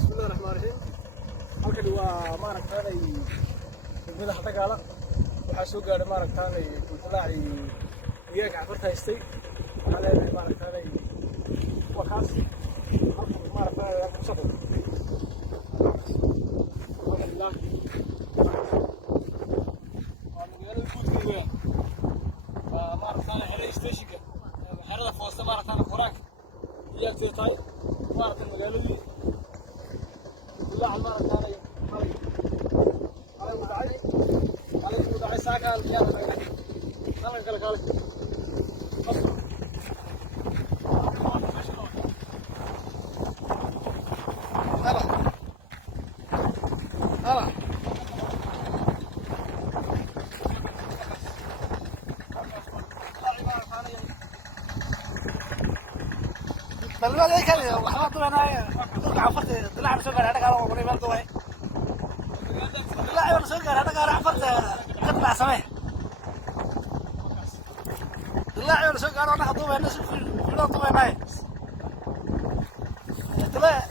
بسم الله الرحمن الرحيم. halkani waa maaragtay degmada Xadagaala waxa soo gaaray maaragtay kulaalay iyaga afarta haystay waxa leeyahay maaragtay wakaas maaragtay ku sabab wallahi magaalada guudkeeda maaragtay xeray stationka xerada foosta maaragtay qoraak iyo tirtay maaragtay magaaladii لا عمارة ثانية على المدعي ساكال يا أنا قال بل ما ذيك اللي وحنا طلعنا عفرت طلعنا سوق هذا قالوا بني بلدوي طلعنا سوق هذا قالوا عفرت قطع سماه طلعنا سوق قالوا ناخذ الناس في الوقت وين هاي طلع